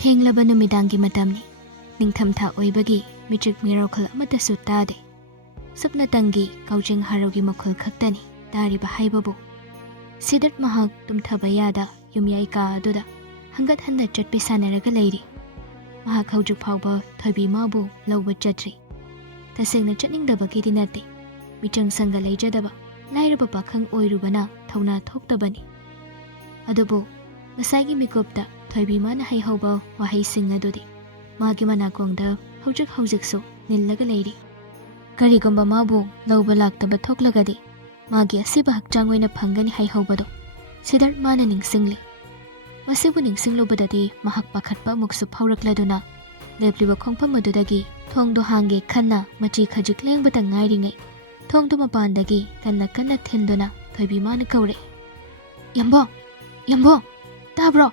ꯊꯦꯡꯂꯕ ꯅꯨꯃꯤꯗꯥꯡꯒꯤ ꯃꯇꯝꯅꯤ. ꯅꯤꯡꯊꯝꯊꯥ ꯑꯣꯏꯕꯒꯤ ꯃꯤꯇ꯭ꯔꯤꯛ ꯃꯤꯔꯥꯎꯈꯜ ꯑꯃꯠꯇꯁꯨ ꯇꯥꯗꯦ. ꯁꯨꯞꯅꯇꯪꯒꯤ ꯀꯥꯎꯖꯦꯡ ꯍꯔꯥꯎꯒꯤ ꯃꯈꯣꯜ ꯈꯛꯇꯅꯤ ꯇꯥꯔꯤꯕ ꯍꯥꯏꯕꯕꯨ. ꯁꯤꯗꯠ ꯃꯍꯥꯛ ꯇꯨꯝꯊꯕ ꯌꯥꯗ ꯌꯨꯝꯌꯥꯏ ꯀꯥ ꯑꯗꯨꯗ ꯍꯪꯒꯠ ꯍꯟꯗ ꯆꯠꯄꯤ ꯁꯥꯟꯅꯔꯒ ꯂꯩꯔꯤ. ꯃꯍꯥꯛ ꯍꯧꯖꯤꯛ ꯐꯥꯎꯕ ꯊꯣꯏꯕꯤ ꯃꯥꯕꯨ ꯂꯧꯕ ꯆꯠꯇ꯭ꯔꯤ. ꯇꯁꯦꯡꯅ ꯆꯠꯅꯤꯡꯗꯕꯒꯤꯗꯤ ꯅꯠꯇꯦ. ꯃꯤꯆꯪ ꯁꯪꯒ ꯂꯩꯖꯗꯕ ꯂꯥꯏꯔꯕ ꯄꯥꯈꯪ ꯑꯣꯏꯔꯨꯕꯅ ꯊꯧꯅꯥ ꯊꯣꯛꯇꯕꯅꯤ. ꯑꯗꯨꯕꯨ ꯉꯁꯥꯏꯒꯤ ꯃꯤꯀꯨꯞꯇ ꯊꯣꯏꯕꯤ ꯃꯥꯅ ꯍꯩꯍꯧꯕ ꯋꯥꯍꯩꯁꯤꯡ ꯑꯗꯨꯗꯤ ꯃꯥꯒꯤ ꯃꯅꯥꯀꯣꯡꯗ ꯍꯧꯖꯤꯛꯁꯨ ꯅꯤꯜꯂꯒ ꯂꯩꯔꯤ. ꯀꯔꯤꯒꯨꯝꯕ ꯃꯥꯕꯨ ꯂꯧꯕ ꯂꯥꯛꯇꯕ ꯊꯣꯛꯂꯒꯗꯤ ꯃꯥꯒꯤ ꯑꯁꯤꯕ ꯍꯛꯆꯥꯡ ꯑꯣꯏꯅ ꯐꯪꯒꯅꯤ ꯍꯩꯍꯧꯕꯗꯣ ꯁꯤꯗꯠ ꯃꯥꯅ ꯅꯤꯡꯁꯤꯡꯂꯤ. ꯃꯁꯤꯕꯨ ꯅꯤꯡꯁꯤꯡꯂꯨꯕꯗꯗꯤ ꯃꯍꯥꯛ ꯄꯥꯈꯠꯄ ꯑꯃꯨꯛꯁꯨ ꯐꯥꯎꯔꯛꯂꯗꯨꯅ ꯂꯦꯞꯂꯤꯕ ꯈꯣꯡꯐꯝ ꯑꯗꯨꯗꯒꯤ ꯊꯣꯡꯗꯣ ꯍꯥꯡꯒꯦ ꯈꯟꯅ ꯃꯆꯤ ꯈꯖꯤꯛ ꯂꯦꯡꯕꯇ ꯉꯥꯏꯔꯤꯉꯩ ꯊꯣꯡꯗꯣ ꯃꯄꯥꯟꯗꯒꯤ ꯀꯟꯅ ꯀꯟꯅ ꯊꯤꯟꯗꯨꯅ ꯊꯣꯏꯕꯤ ꯃꯥꯅ ꯀꯧꯔꯛꯏ. ꯌꯥꯝꯕꯣ, ꯌꯥꯝꯕꯣ, ꯇꯥꯕ꯭ꯔꯣ?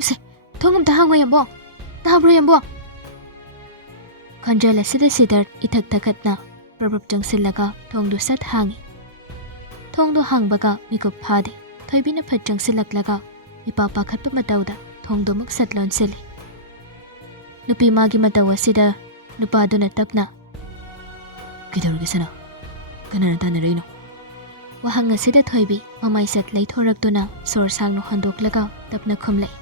ꯏꯁꯦ, ꯊꯣꯡ ꯑꯝꯇ ꯍꯥꯡꯉꯣ ꯌꯥꯝꯕꯣ. ꯇꯥꯕ꯭ꯔꯣ ꯌꯥꯝꯕꯣ? ꯈꯣꯟꯖꯦꯜ ꯑꯁꯤꯗ ꯁꯤꯗꯠ ꯏꯊꯛ ꯊꯀꯠꯅ ꯄ꯭ꯔꯞ ꯆꯪꯁꯤꯜꯂꯒ ꯊꯣꯡꯗꯣ ꯁꯠ ꯍꯥꯡꯉꯤ. ꯊꯣꯡꯗꯣ ꯍꯥꯡꯕꯒ ꯃꯤꯀꯨꯞ ꯐꯥꯗꯦ. ꯊꯣꯏꯕꯤꯅ ꯐꯠ ꯆꯪꯁꯤꯜꯂꯛꯂꯒ ꯏꯄꯥ ꯄꯥꯈꯠꯄ ꯃꯇꯧꯗ ꯊꯣꯡꯗꯣ ꯑꯃꯨꯛ ꯁꯠ ꯂꯣꯟꯁꯤꯜꯂꯤ. ꯅꯨꯄꯤ ꯃꯥꯒꯤ ꯃꯇꯧ ꯑꯁꯤꯗ ꯅꯨꯄꯥꯗꯨꯅ ꯇꯞꯅ, ꯀꯩꯗꯧꯔꯒꯦ ꯁꯅꯥ? ꯀꯅꯥꯅ ꯇꯥꯟꯅꯔꯛꯏꯅꯣ? ꯋꯥꯍꯪ ꯑꯁꯤꯗ ꯊꯣꯏꯕꯤ ꯃꯃꯥꯏ ꯁꯠ ꯂꯩꯊꯣꯔꯛꯇꯨꯅ ꯁꯣꯔ ꯁꯥꯡꯅ ꯍꯣꯟꯗꯣꯛꯂꯒ ꯇꯞꯅ ꯈꯨꯝꯂꯛꯏ.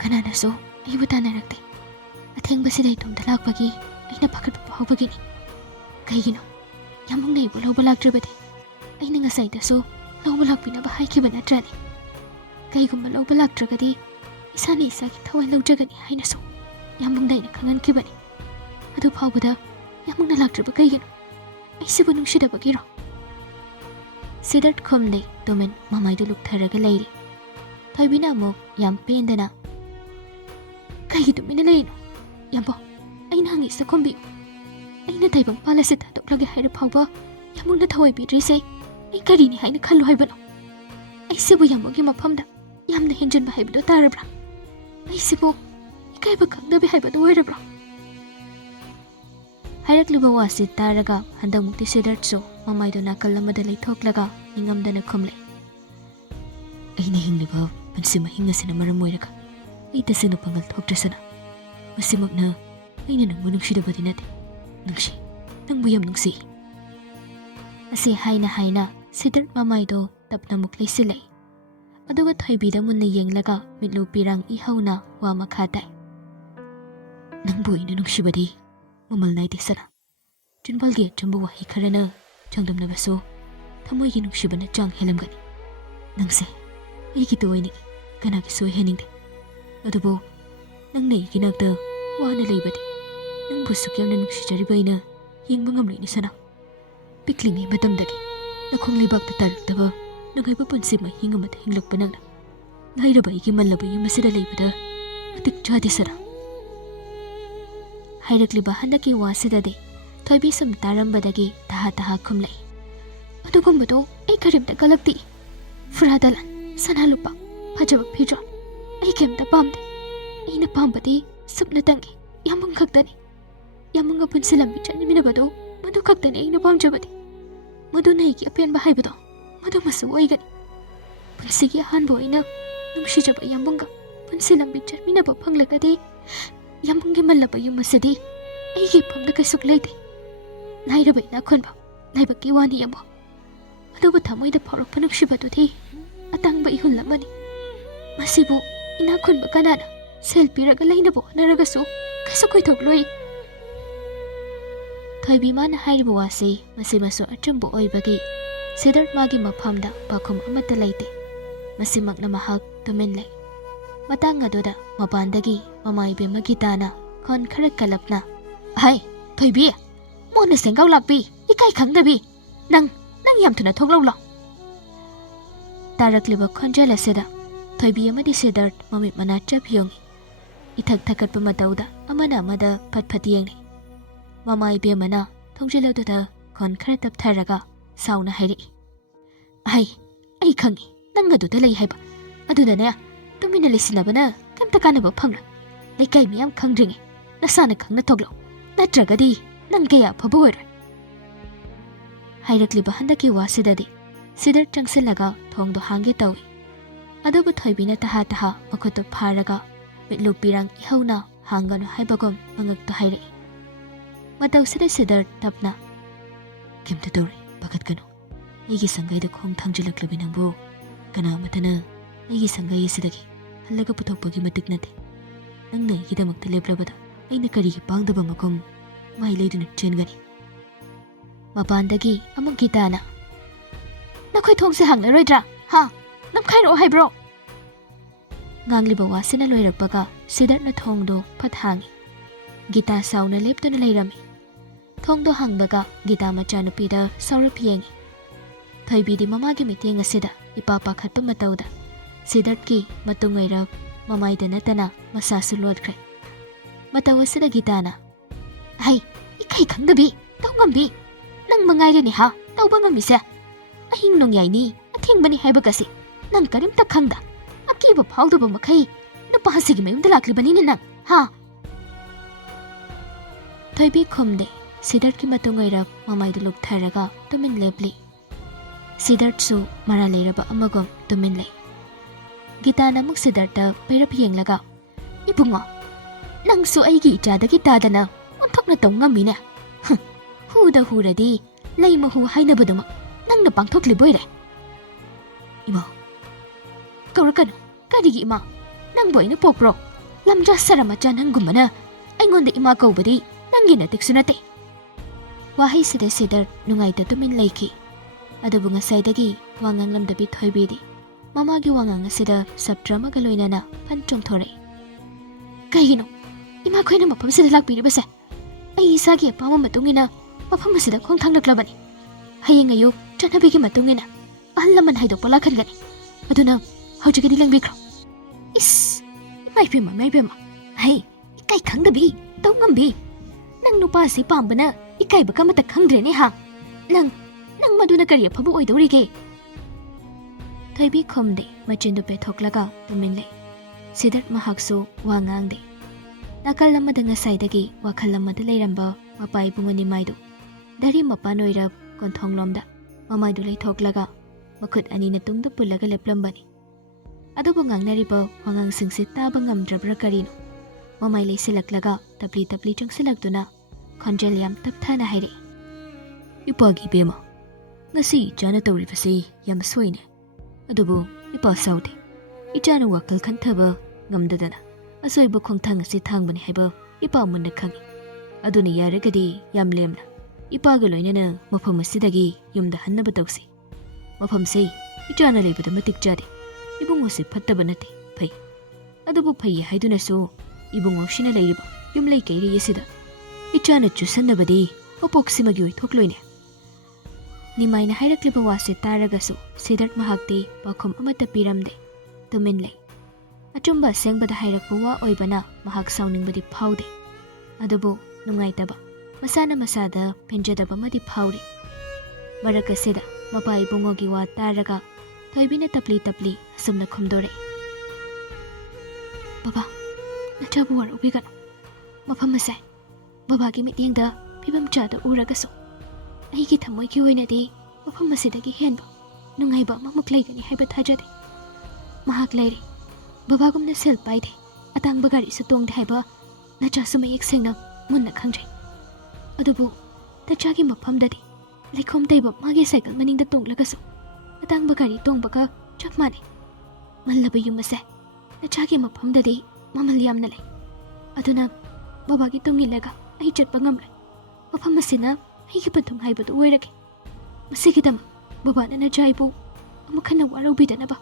ꯀꯅꯥꯅꯁꯨ ꯑꯩꯕꯨ ꯇꯥꯟꯅꯔꯛꯇꯦ. ꯑꯊꯦꯡꯕꯁꯤꯗ ꯏꯇꯣꯝꯇ ꯂꯥꯛꯄꯒꯤ ꯑꯩꯅ ꯄꯥꯈꯠꯄ ꯐꯥꯎꯕꯒꯤꯅꯤ. ꯀꯩꯒꯤꯅꯣ? ꯌꯥꯝꯕꯨꯡꯅ ꯑꯩꯕꯨ ꯂꯧꯕ ꯂꯥꯛꯇ꯭ꯔꯕꯗꯤ ꯑꯩꯅ ꯉꯁꯥꯏꯗꯁꯨ ꯂꯧꯕ ꯂꯥꯛꯄꯤꯅꯕ ꯍꯥꯏꯈꯤꯕ ꯅꯠꯇ꯭ꯔꯅꯤ. ꯀꯩꯒꯨꯝꯕ ꯂꯧꯕ ꯂꯥꯛꯇ꯭ꯔꯒꯗꯤ ꯏꯁꯥꯅ ꯏꯁꯥꯒꯤ ꯊꯋꯥꯏ ꯂꯧꯖꯒꯅꯤ ꯍꯥꯏꯅꯁꯨ ꯌꯥꯝꯕꯨꯡꯗ ꯑꯩꯅ ꯈꯪꯍꯟꯈꯤꯕꯅꯤ. ꯑꯗꯨ ꯐꯥꯎꯕꯗ ꯌꯥꯝꯕꯨꯡꯅ ꯂꯥꯛꯇ꯭ꯔꯕ ꯀꯩꯒꯤꯅꯣ? ꯑꯩꯁꯤꯕꯨ ꯅꯨꯡꯁꯤꯗꯕꯒꯤꯔꯣ? ꯁꯤꯗꯠ ꯈꯨꯝꯗꯦ. ꯇꯨꯃꯤꯟ ꯃꯃꯥꯏꯗꯨ ꯂꯨꯞꯊꯔꯒ ꯂꯩꯔꯤ. ꯊꯣꯏꯕꯤꯅ ꯑꯃꯨꯛ ꯌꯥꯝ ꯄꯦꯟꯗꯅ, ꯀꯩꯒꯤ ꯇꯨꯃꯤꯟꯅ ꯂꯩꯔꯤꯅꯣ? ꯌꯥꯝꯕꯣ, ꯑꯩꯅ ꯍꯪꯉꯤꯁꯤꯗ ꯈꯨꯝꯕꯤꯌꯨ. ꯑꯩꯅ ꯇꯥꯏꯕꯪꯄꯥꯜ ꯑꯁꯤ ꯊꯥꯗꯣꯛꯂꯒꯦ ꯍꯥꯏꯔ ꯐꯥꯎꯕ ꯌꯥꯝꯕꯨꯡꯅ ꯊꯋꯥꯏ ꯄꯤꯗ꯭ꯔꯤꯁꯦ ꯑꯩ ꯀꯔꯤꯅꯤ ꯍꯥꯏꯅ ꯈꯜꯂꯨ ꯍꯥꯏꯕꯅꯣ? ꯑꯩꯁꯤꯕꯨ ꯌꯥꯝꯕꯨꯡꯒꯤ ꯃꯐꯝꯗ ꯌꯥꯝꯅ ꯍꯦꯟꯖꯤꯟꯕ ꯍꯥꯏꯕꯗꯨ ꯇꯥꯔꯕ꯭ꯔꯥ? ꯑꯩꯁꯤꯕꯨ ꯏꯀꯥꯏꯕ ꯈꯪꯗꯕꯤ ꯍꯥꯏꯕꯗꯨ ꯑꯣꯏꯔꯕ꯭ꯔꯥ? ꯍꯥꯏꯔꯛꯂꯤꯕ ꯋꯥꯁꯤ ꯇꯥꯔꯒ ꯍꯟꯗꯛꯃꯨꯛꯇꯤ ꯁꯤꯗꯠꯁꯨ ꯃꯃꯥꯏꯗꯨ ꯅꯥꯀꯜ ꯑꯃꯗ ꯂꯩꯊꯣꯛꯂꯒ ꯅꯤꯡꯉꯝꯗꯅ ꯈꯨꯝꯂꯦ. ꯑꯩꯅ ꯍꯤꯡꯂꯤꯕ ꯄꯨꯟꯁꯤ ꯃꯍꯤꯡ ꯑꯁꯤꯅ ꯃꯔꯝ ꯑꯣꯏꯔꯒ ꯑꯩ ꯇꯁꯦꯡꯅ ꯄꯥꯡꯒꯜ ꯊꯣꯛꯇ꯭ꯔꯁꯅ ꯃꯁꯤꯃꯛꯅ ꯑꯩꯅ ꯅꯪꯕꯨ ꯅꯨꯡꯁꯤꯗꯕꯗꯤ ꯅꯠꯇꯦ. ꯅꯨꯡꯁꯤ, ꯅꯪꯕꯨ ꯌꯥꯝ ꯅꯨꯡꯁꯤ. ꯑꯁꯤ ꯍꯥꯏꯅ ꯍꯥꯏꯅ ꯁꯤꯗꯠ ꯃꯃꯥꯏꯗꯣ ꯇꯞꯅ ꯑꯃꯨꯛ ꯂꯩꯁꯤꯜꯂꯛꯏ. ꯑꯗꯨꯒ ꯊꯣꯏꯕꯤꯗ ꯃꯨꯟꯅ ꯌꯦꯡꯂꯒ ꯃꯤꯠꯂꯨ ꯄꯤꯔꯥꯡ ꯏꯍꯧꯅ ꯋꯥ ꯃꯈꯥ ꯇꯥꯏ. ꯅꯪꯕꯨ ꯑꯩꯅ ꯅꯨꯡꯁꯤꯕꯗꯤ ꯃꯃꯜ ꯅꯥꯏꯗꯦ ꯁꯅꯥ. ꯆꯤꯟꯕꯥꯜꯒꯤ ꯑꯆꯨꯝꯕ ꯋꯥꯍꯩ ꯈꯔꯅ ꯆꯥꯡꯗꯝꯅꯕꯁꯨ ꯊꯃꯣꯏꯒꯤ ꯅꯨꯡꯁꯤꯕꯅ ꯆꯥꯡ ꯍꯦꯜꯂꯝꯒꯅꯤ. ꯅꯪꯁꯦ ꯑꯩꯒꯤꯇ ꯑꯣꯏꯅꯤ, ꯀꯅꯥꯒꯤꯁꯨ ꯑꯣꯏꯍꯟꯅꯤꯡꯗꯦ. ꯑꯗꯨꯕꯨ ꯅꯪꯅ ꯑꯩꯒꯤ ꯅꯥꯛꯇ ꯋꯥꯅ ꯂꯩꯕꯗꯤ ꯅꯪꯕꯨ ꯁꯨꯛ ꯌꯥꯝꯅ ꯅꯨꯡꯁꯤꯖꯔꯤꯕ ꯑꯩꯅ ꯌꯦꯡꯕ ꯉꯝꯂꯣꯏꯅꯤ ꯁꯅꯥ. ꯄꯤꯛꯂꯤꯉꯩ ꯃꯇꯝꯗꯒꯤ ꯅꯈꯣꯡ ꯂꯩꯕꯥꯛꯇ ꯇꯥꯔꯛꯇꯕ ꯅꯨꯡꯉꯥꯏꯕ ꯄꯨꯟꯁꯤ ꯃꯍꯤꯡ ꯑꯃꯗ ꯍꯤꯡꯂꯛꯄ ꯅꯪꯅ ꯂꯥꯏꯔꯕ ꯑꯩꯒꯤ ꯃꯜꯂꯕ ꯌꯨꯝ ꯑꯁꯤꯗ ꯂꯩꯕꯗ ꯃꯇꯤꯛ ꯆꯥꯗꯦ ꯁꯅꯥ. ꯍꯥꯏꯔꯛꯂꯤꯕ ꯍꯟꯗꯛꯀꯤ ꯋꯥꯁꯤꯗꯗꯤ ꯊꯣꯏꯕꯤ ꯁꯨꯝ ꯇꯥꯔꯝꯕꯗꯒꯤ ꯇꯍꯥ ꯈꯨꯝꯂꯛꯏ. ꯑꯗꯨꯒꯨꯝꯕꯗꯣ ꯑꯩ ꯀꯔꯤꯝꯇ ꯀꯜꯂꯛꯇꯦ. ꯐꯨꯔꯥ ꯗꯂꯥꯟ, ꯁꯅꯥ ꯂꯨꯄꯥ, ꯐꯖꯕ ꯐꯤꯖꯣꯜ ꯑꯩ ꯀꯩꯝꯇ ꯄꯥꯝꯗꯦ. ꯑꯩꯅ ꯄꯥꯝꯕꯗꯤ ꯁꯨꯞꯅꯇꯪꯒꯤ ꯌꯥꯝꯕꯨꯡ ꯈꯛꯇꯅꯤ. ꯌꯥꯝꯕꯨꯡꯒ ꯄꯨꯟꯁꯤ ꯂꯝꯕꯤ ꯆꯠꯃꯤꯟꯅꯕꯗꯣ ꯃꯗꯨ ꯈꯛꯇꯅꯤ ꯑꯩꯅ ꯄꯥꯝꯖꯕꯗꯤ. ꯃꯗꯨꯅ ꯑꯩꯒꯤ ꯑꯄꯦꯟꯕ ꯍꯥꯏꯕꯗꯣ ꯃꯗꯨꯃꯁꯨ ꯑꯣꯏꯒꯅꯤ. ꯄꯨꯟꯁꯤꯒꯤ ꯑꯍꯥꯟꯕ ꯑꯣꯏꯅ ꯅꯨꯡꯁꯤꯖꯕ ꯌꯥꯝꯕꯨꯡꯒ ꯄꯨꯟꯁꯤ ꯂꯝꯕꯤ ꯆꯠꯃꯤꯟꯅꯕ ꯐꯪꯂꯒꯗꯤ ꯌꯥꯝꯕꯨꯡꯒꯤ ꯃꯜꯂꯕ ꯌꯨꯝ ꯑꯁꯤꯗꯤ ꯑꯩꯒꯤ ꯏꯐꯝꯗ ꯀꯩꯁꯨ ꯂꯩꯇꯦ. ꯂꯥꯏꯔꯕ ꯏꯅꯥꯈꯨꯟꯕ ꯂꯥꯏꯕꯛꯀꯤ ꯋꯥꯅꯤ ꯌꯥꯝꯕꯣ. ꯑꯗꯨꯕꯨ ꯊꯃꯣꯏꯗ ꯐꯥꯎꯔꯛꯄ ꯅꯨꯡꯁꯤꯕꯗꯨꯗꯤ ꯑꯇꯥꯡꯕ ꯏꯍꯨꯜ ꯑꯃꯅꯤ. ꯃꯁꯤꯕꯨ ꯏꯅꯥꯈꯨꯟꯕ ꯀꯅꯥꯅ ꯁꯦꯜ ꯄꯤꯔꯒ ꯂꯩꯅꯕ ꯍꯣꯠꯅꯔꯒꯁꯨ ꯀꯩꯁꯨ ꯈꯣꯏꯊꯣꯛꯂꯣꯏ. ꯊꯣꯏꯕꯤ ꯃꯥꯅ ꯍꯥꯏꯔꯤꯕ ꯋꯥꯁꯤ ꯃꯁꯤꯃꯁꯨ ꯑꯆꯨꯝꯕ ꯑꯣꯏꯕꯒꯤ ꯁꯤꯗꯠ ꯃꯥꯒꯤ ꯃꯐꯝꯗ ꯄꯥꯈꯨꯝ ꯑꯃꯠꯇ ꯂꯩꯇꯦ. ꯃꯁꯤꯃꯛꯅ ꯃꯍꯥꯛ ꯇꯨꯃꯤꯟ ꯂꯩ. ꯃꯇꯥꯡ ꯑꯗꯨꯗ ꯃꯄꯥꯟꯗꯒꯤ ꯃꯃꯥ ꯏꯕꯦꯝꯃ ꯒꯤꯇꯥꯅ ꯈꯣꯟ ꯈꯔ ꯀꯜꯂꯞꯅ, ꯍꯥꯏ ꯊꯣꯏꯕꯤ, ꯃꯣꯟꯅ ꯁꯦꯡꯒꯥꯎ ꯂꯥꯛꯄꯤ, ꯏꯀꯥꯏ ꯈꯪꯗꯕꯤ, ꯅꯪ ꯌꯥꯝ ꯊꯨꯅ ꯊꯣꯛꯂꯛꯂꯣ. ꯇꯥꯔꯛꯂꯤꯕ ꯈꯣꯟꯖꯦꯜ ꯑꯁꯤꯗ ꯊꯣꯏꯕꯤ ꯑꯃꯗꯤ ꯁꯤꯗꯠ ꯃꯃꯤꯠ ꯃꯅꯥ ꯆꯞ ꯌꯨꯡꯏ. ꯏꯊꯛ ꯊꯀꯠꯄ ꯃꯇꯧꯗ ꯑꯃꯅ ꯑꯃꯗ ꯐꯠ ꯌꯦꯡꯅꯩ. ꯃꯃꯥ ꯏꯕꯦꯝꯃꯅ ꯊꯣꯡꯖꯤꯜ ꯑꯗꯨꯗ ꯈꯣꯟ ꯈꯔ ꯇꯞꯊꯔꯒ ꯁꯥꯎꯅ ꯍꯥꯏꯔꯛꯏ. ꯑꯩ ꯈꯪꯏ ꯅꯪ ꯑꯗꯨꯗ ꯂꯩ ꯍꯥꯏꯕ. ꯑꯗꯨꯗꯅꯦ ꯇꯨꯃꯤꯟꯅ ꯂꯩꯁꯤꯟꯅꯕꯅ ꯀꯩꯝꯇ ꯀꯥꯟꯅꯕ ꯐꯪꯂꯣꯏ. ꯂꯩꯀꯥꯏ ꯃꯤꯌꯥꯝ ꯈꯪꯗ꯭ꯔꯤꯉꯩ ꯅꯁꯥꯅ ꯈꯪꯅ ꯊꯣꯛꯂꯛꯎ, ꯅꯠꯇ꯭ꯔꯒꯗꯤ ꯅꯪ ꯀꯌꯥ ꯐꯕ ꯑꯣꯏꯔꯣꯏ. ꯍꯥꯏꯔꯛꯂꯤꯕ ꯍꯟꯗꯛꯀꯤ ꯋꯥꯁꯤꯗꯗꯤ Siddharth changsillaga thongdo hangge tawi. Adubu thoibina taha makhuto pharaga mitlu pirang ihauna hangano haibagom mangakto haire. Matawsida Siddharth tapna. Kimta dori bakat kano. Aigi sangai da khong thangjilaklabi nangbu. Kana matana aigi sangai asidagi halaga puthokpagi matik nate. Nangna aigidamakta leplabada aina karigi pangdaba makom mai leiduna chengani. Mapandagi amuk Gitana. Nakhoi thongse hanglaroidra ha namkhairo haibro. Ngangliba wasina loirakpaga Siddharth na thongdo phat hangi. Gita sauna leptuna leirami. Thongdo hangbaga Gita machanupida saurap yengi. Thoibidi mamagi miteng asida ipapa khatpa matauda Siddharth ki matungairap mamaida natana masasu lodkhre. Mataw asida Gitana. Ay, ikai khangdabi tawngambi. Nang mangaire ni ha tawba ngamise. Ahing nongyai ni athingbani haibagasi. Nang karimta khangda. Akiba phawdaba makhai napahasigi mayumda laklibani ni nang ha. Thoibi khomde Siddharth ki matungairap mamaida luktharaga tumin lepli. Siddharth su mara leiraba amagom tumin lei. Gitana muk Siddhartha pairap yenglaga. Ibungo, nang su aigi ichadagi tadana onthokna tawngamine. Huda huradi lei mahu hainabadama nangna pangthokliboire. Ima, kaurakano karigi ima nang boina pokro lamja saramacha nanggumana aingonda ima kaubadi nangi natik sunate. Wahai sida Siddharth nungaita tumin leiki. Adubu ngasaidagi wangang lamdabi thoibidi mamagi wangang asida sabdramaga loinana panchong thore. Kaigino ima khoina mapam sida lakpiribase ai isagi apama matungina mafam asida khongthang laklabani. Hayeng ayu chanabigi matungina ahal laman haidokpa lakhalgani. Aduna haujigadi langbikro. Is mai pima hai ikai khangdabi tawngambi nang nupa si pambana ikai baka mata khangdrene ha nang maduna kari phabu oidorige. Thoibi khomde machindu pe thoklaga tuminle. Siddharth mahaksu wangangde. Nakal lamada ngasaidagi wakhal lamada leiramba mapai bungani maidu. Dari mapanoirap konthonglomda mamaidu lei thoklaga makhut ani na tungda pullaga leplambani. Adubu ngangnariba wangang singsi taba ngamdrabra karino. Mamai lei silaklaga tapli changsilagduna khonjel yam tapthana haire. Ipagi bema. Ngasi ichana tawribasi yam soine. Adubu ipa saude. Ichana wakal khanthaba ngamdadana asoiba khongthang asi thangbani haiba ipa munna khangi. Aduni yaragadi yam lemna ipaga loinana mafam asidagi yumda hannaba tawsi. Mafamse ichana leibada matik jade. Ibungo se phattaba nate phai. Adubu phai haidunasu ibungo shina leiriba yumlei kairi yesida. Ichana chusannabadi opoksimagi oithokloine. Nimaina hairakliba wase taragasu Siddharth mahakti pakhom amata piramde tumin lei. Achumba sengbada hairakpa wa oibana mahak sauningbadi phaude. Adubu nungaitaba masana masada penjadaba madi phauri. Marakasida mapai bungogi wa taraga thoibina tapli asumna khumdore. Baba, nachabu war ubigano. Mafam asai babagi mityengda pibam chada uragasu. Aigi thamoi ki oinadi mafam asidagi henba nungaiba mamuk leigani haiba thajade. Mahak leire babagumna sel paide atangba gari sa tongde haiba nacha sumay eksengna munna khangje. Adubu tachagi mafamdadi leikhom taiba magi cycle maningda tonglagasu atangba gari tongbaga chap mane. Mallaba yumase nachagi mafamdadi mamal yamna lei. Aduna babagi tongilaga ai chatpa ngamre. Mafam asina aigi pathum haibadu oirage. Masigidam babana najaibu amukhana waraubidanaba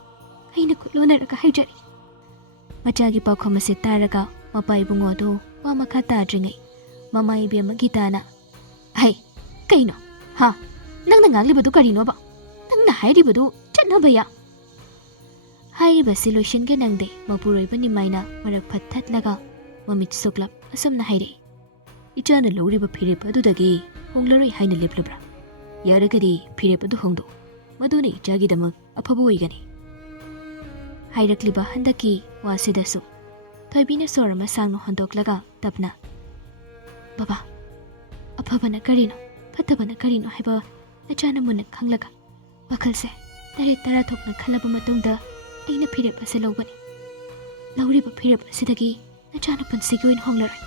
aina kutlonaraga haijari. Machagi paukhom ase taraga mapai bungodu wa makha tadringai mamai bema Gitana. Hai kaino ha nangna nganglibadu karino ba nangna hairibadu chatnabaya. Hairiba solution ge nangde mapuroiba nimaina marak phathatlaga mamit suklap asumna haire. Ichana loriba phirip adudagi honglaroi haina leplabra. Yaragadi phirip adu hongdo maduni ichagidamak aphaba oigani. Hairakliba handaki wasidasu thoibina sorama sangno hondoklaga tapna. Baba, aphabana karino phattabana karino haiba nachana munna khanglaga wakhalse ꯇꯔꯦꯠ ꯇꯔꯥ ꯊꯣꯛꯅ ꯈꯜꯂꯕ ꯃꯇꯨꯡꯗ ꯑꯩꯅ ꯐꯤꯔꯦꯞ ꯑꯁꯤ ꯂꯧꯕꯅꯤ. ꯂꯧꯔꯤꯕ ꯐꯤꯔꯦꯞ ꯑꯁꯤꯗꯒꯤ ꯅꯆꯥꯅ ꯄꯨꯟꯁꯤꯒꯤ ꯑꯣꯏꯅ ꯍꯣꯡꯂꯔꯣꯏ.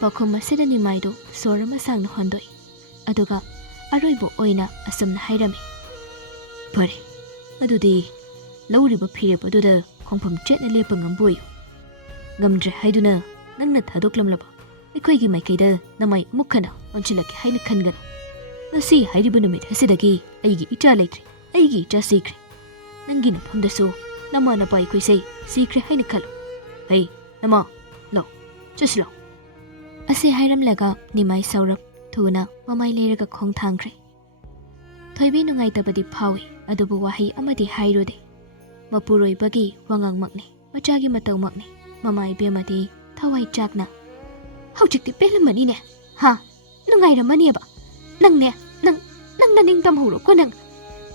ꯄꯥꯎꯈꯨꯝ ꯑꯁꯤꯗ ꯅꯤꯃꯥꯏꯗꯨ ꯁꯣꯔ ꯑꯃ ꯁꯥꯡꯅ ꯍꯣꯟꯗꯣꯛꯏ. ꯑꯗꯨꯒ ꯑꯔꯣꯏꯕ ꯑꯣꯏꯅ ꯑꯁꯨꯝꯅ ꯍꯥꯏꯔꯝꯃꯤ. ꯐꯔꯦ, ꯑꯗꯨꯗꯤ ꯂꯧꯔꯤꯕ ꯐꯤꯔꯦꯞ ꯑꯗꯨꯗ ꯈꯣꯡꯐꯝ ꯆꯦꯠꯅ ꯂꯦꯞꯄ ꯉꯝꯕ ꯑꯣꯏꯌꯨ. ꯉꯝꯗ꯭ꯔꯦ ꯍꯥꯏꯗꯨꯅ ꯅꯪꯅ ꯊꯥꯗꯣꯛꯂꯝꯂꯕ ꯑꯩꯈꯣꯏꯒꯤ ꯃꯥꯏꯀꯩꯗ ꯅꯃꯥꯏ ꯑꯃꯨꯛ ꯍꯟꯅ ꯑꯣꯟꯁꯤꯜꯂꯛꯀꯦ ꯍꯥꯏꯅ ꯈꯟꯒꯅꯨ. ꯉꯁꯤ ꯍꯥꯏꯔꯤꯕ ꯅꯨꯃꯤꯠ ꯑꯁꯤꯗꯒꯤ ꯑꯩꯒꯤ ꯏꯆꯥ ꯂꯩꯇ꯭ꯔꯦ, ꯑꯩꯒꯤ ꯏꯆꯥ ꯁꯤꯈ꯭ꯔꯦ. ꯅꯪꯒꯤ ꯅꯐꯝꯗꯁꯨ ꯅꯃꯥ ꯅꯄꯥ ꯑꯩꯈꯣꯏꯁꯦ ꯁꯤꯈ꯭ꯔꯦ ꯍꯥꯏꯅ ꯈꯜꯂꯨ. ꯍꯩ ꯅꯃꯥ, ꯂꯥꯎ, ꯆꯠꯁꯤ ꯂꯥꯎ. ꯑꯁꯤ ꯍꯥꯏꯔꯝꯂꯒ ꯅꯤꯃꯥꯏ ꯁꯧꯔꯞ ꯊꯨꯅ ꯃꯃꯥꯏ ꯂꯩꯔꯒ ꯈꯣꯡ ꯊꯥꯡꯈ꯭ꯔꯦ. ꯊꯣꯏꯕꯤ ꯅꯨꯡꯉꯥꯏꯇꯕꯗꯤ ꯐꯥꯎꯏ, ꯑꯗꯨꯕꯨ ꯋꯥꯍꯩ ꯑꯃꯗꯤ ꯍꯥꯏꯔꯨꯗꯦ. ꯃꯄꯨꯔꯣꯏꯕꯒꯤ ꯋꯥꯉꯥꯡꯃꯛꯅꯤ, ꯃꯆꯥꯒꯤ ꯃꯇꯧꯃꯛꯅꯤ. ꯃꯃꯥ ꯏꯕꯦꯝꯃꯗꯤ ꯊꯋꯥꯏ ꯆꯥꯛꯅ ꯍꯧꯖꯤꯛꯇꯤ ꯄꯦꯜꯂꯝꯃꯅꯤꯅꯦ. ꯍꯥ, ꯅꯨꯡꯉꯥꯏꯔꯝꯃꯅꯤꯕ. ꯅꯪꯅꯦ, ꯅꯪ ꯅꯅꯤꯡ ꯇꯝꯍꯧꯔꯣꯀꯣ. ꯅꯪ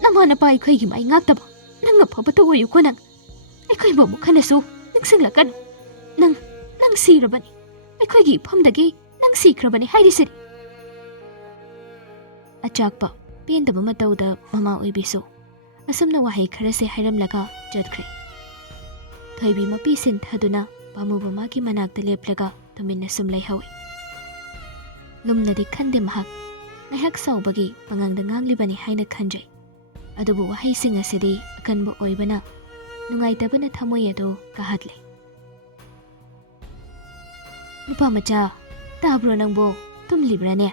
ꯅꯃꯥ ꯅꯄꯥ ꯑꯩꯈꯣꯏꯒꯤ ꯃꯥꯏ ꯉꯥꯛꯇꯕ ꯅꯪ ꯑꯐꯕꯇ ꯑꯣꯏꯌꯨꯀꯣ. ꯅꯪ ꯑꯩꯈꯣꯏꯕꯨ ꯑꯃꯨꯛ ꯍꯟꯅꯁꯨ ꯅꯤꯡꯁꯤꯡꯂꯛꯀꯅꯨ. ꯅꯪ ꯁꯤꯔꯕꯅꯤ. ꯑꯩꯈꯣꯏꯒꯤ ꯏꯐꯝꯗꯒꯤ ꯅꯪ ꯁꯤꯈ꯭ꯔꯕꯅꯤ ꯍꯥꯏꯔꯤꯁꯤꯅꯤ. ꯑꯆꯥꯛꯄ ꯄꯦꯟꯗꯕ ꯃꯇꯧꯗ ꯃꯃꯥ ꯑꯣꯏꯕꯤꯁꯨ ꯑꯁꯨꯝꯅ ꯋꯥꯍꯩ ꯈꯔꯁꯦ ꯍꯥꯏꯔꯝꯂꯒ ꯆꯠꯈ꯭ꯔꯦ. ꯊꯣꯏꯕꯤ ꯃꯄꯤ ꯁꯤꯟꯊꯗꯨꯅ ꯄꯥꯝꯃꯨꯕ ꯃꯥꯒꯤ ꯃꯅꯥꯛꯇ ꯂꯦꯞꯂꯒ ꯇꯨꯃꯤꯟꯅ ꯁꯨꯝ ꯂꯩꯍꯧꯏ. ꯂꯨꯝꯅꯗꯤ ꯈꯟꯗꯦ ꯃꯍꯥꯛ. ꯉꯥꯏꯍꯥꯛ ꯁꯥꯎꯕꯒꯤ ꯄꯉꯥꯡꯗ ꯉꯥꯡꯂꯤꯕꯅꯤ ꯍꯥꯏꯅ ꯈꯟꯖꯩ. ꯑꯗꯨꯕꯨ ꯋꯥꯍꯩꯁꯤꯡ ꯑꯁꯤꯗꯤ ꯑꯀꯟꯕ ꯑꯣꯏꯕꯅ ꯅꯨꯡꯉꯥꯏꯇꯕꯅ ꯊꯃꯣꯏ ꯑꯗꯨ ꯀꯥꯍꯠꯂꯦ. ꯅꯨꯄꯥ ꯃꯆꯥ, ꯇꯥꯕ꯭ꯔꯣ ꯅꯪꯕꯣ? ꯇꯨꯝꯂꯤꯕ꯭ꯔꯥꯅꯦ?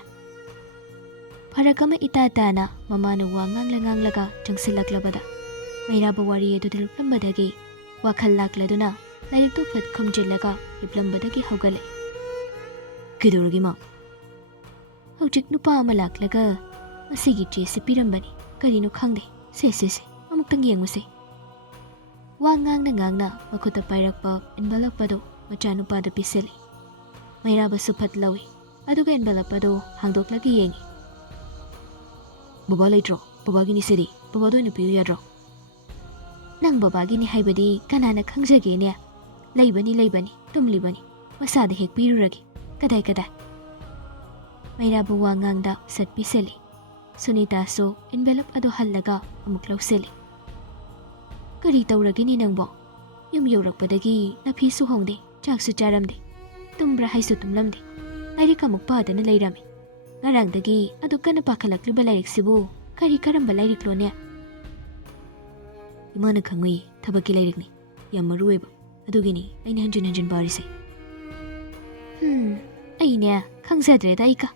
ꯐꯔꯛ ꯑꯃ ꯏꯇꯥ ꯇꯥꯅ ꯃꯃꯥꯅ ꯋꯥ ꯉꯥꯡꯂꯒ ꯆꯪꯁꯤꯜꯂꯛꯂꯕꯗ ꯃꯩꯔꯥꯕ ꯋꯥꯔꯤ ꯑꯗꯨꯗ ꯂꯨꯞꯂꯝꯕꯗꯒꯤ ꯋꯥꯈꯜ ꯂꯥꯛꯂꯗꯨꯅ ꯂꯥꯏꯔꯤꯛꯇꯨ ꯐꯠ ꯈꯨꯝꯖꯤꯜꯂꯒ ꯍꯤꯞꯂꯝꯕꯗꯒꯤ ꯍꯧꯒꯠꯂꯦ. ꯀꯩꯗꯧꯔꯒꯦ ꯃꯥ? ꯍꯧꯖꯤꯛ ꯅꯨꯄꯥ ꯑꯃ ꯂꯥꯛꯂꯒ ꯃꯁꯤꯒꯤ ꯆꯦꯁꯤ ꯄꯤꯔꯝꯕꯅꯤ. ꯀꯔꯤꯅꯣ ꯈꯪꯗꯦ. ꯁꯦ ꯑꯃꯨꯛꯇꯪ ꯌꯦꯡꯉꯨꯁꯦ. ꯋꯥ ꯉꯥꯡꯅ ꯃꯈꯨꯠꯇ ꯄꯥꯏꯔꯛꯄ ꯑꯦꯟꯚꯦꯂꯞ ꯑꯗꯨ ꯃꯆꯥꯅꯨꯄꯥꯗ ꯄꯤꯁꯤꯜꯂꯤ. ꯃꯩꯔꯥꯕꯁꯨ ꯐꯠ ꯂꯧꯏ. ꯑꯗꯨꯒ ꯑꯦꯟꯚꯦꯂꯞ ꯑꯗꯨ ꯍꯥꯡꯗꯣꯛꯂꯒ ꯌꯦꯡꯉꯤ. ꯕꯕꯥ ꯂꯩꯇ꯭ꯔꯣ? ꯕꯕꯥꯒꯤꯅꯤ ꯁꯤꯗꯤ. ꯕꯕꯥꯗ ꯑꯣꯏꯅ ꯄꯤꯌꯨ ꯌꯥꯗ꯭ꯔꯣ? ꯅꯪ ꯕꯕꯥꯒꯤꯅꯤ ꯍꯥꯏꯕꯗꯤ ꯀꯅꯥꯅ ꯈꯪꯖꯒꯦꯅꯦ? ꯂꯩꯕꯅꯤ, ꯇꯨꯝꯂꯤꯕꯅꯤ. ꯃꯁꯥꯗ ꯍꯦꯛ ꯄꯤꯔꯨꯔꯒꯦ. ꯀꯗꯥꯏ? ꯃꯩꯔꯥꯕ ꯋꯥ ꯉꯥꯡꯗ ꯁꯠ ꯄꯤꯁꯤꯜꯂꯤ. ꯁꯨꯅꯤꯇꯥꯁꯨ ꯑꯦꯟꯚꯦꯂꯞ ꯑꯗꯨ ꯍꯜꯂꯒ ꯑꯃꯨꯛ ꯂꯧꯁꯤꯜꯂꯤ. ꯀꯔꯤ ꯇꯧꯔꯒꯦꯅꯦ ꯅꯪꯕꯣ? ꯌꯨꯝ ꯌꯧꯔꯛꯄꯗꯒꯤ ꯅꯐꯤꯁꯨ ꯍꯣꯡꯗꯦ, ꯆꯥꯛꯁꯨ ꯆꯥꯔꯝꯗꯦ, ꯇꯨꯝꯕ꯭ꯔꯥ ꯍꯥꯏꯁꯨ ꯇꯨꯝꯂꯝꯗꯦ. ꯂꯥꯏꯔꯤꯛ ꯑꯃꯨꯛ ꯄꯥꯗꯅ ꯂꯩꯔꯝꯃꯤ. ꯉꯔꯥꯡꯗꯒꯤ ꯑꯗꯨ ꯀꯟꯅ ꯄꯥꯈꯠꯂꯛꯂꯤꯕ ꯂꯥꯏꯔꯤꯛꯁꯤꯕꯨ ꯀꯔꯝꯕ ꯂꯥꯏꯔꯤꯛꯂꯣꯅꯦ? ꯏꯃꯥꯅ ꯈꯪꯉꯨꯏ, ꯊꯕꯛꯀꯤ ꯂꯥꯏꯔꯤꯛꯅꯤ. ꯌꯥꯝ ꯃꯔꯨ ꯑꯣꯏꯕ. ꯑꯗꯨꯒꯤꯅꯤ ꯑꯩꯅ ꯍꯟꯖꯤꯟ ꯄꯥꯔꯤꯁꯦ. ꯑꯩꯅꯦ ꯈꯪꯖꯗ꯭ꯔꯦꯗ ꯑꯩꯀ.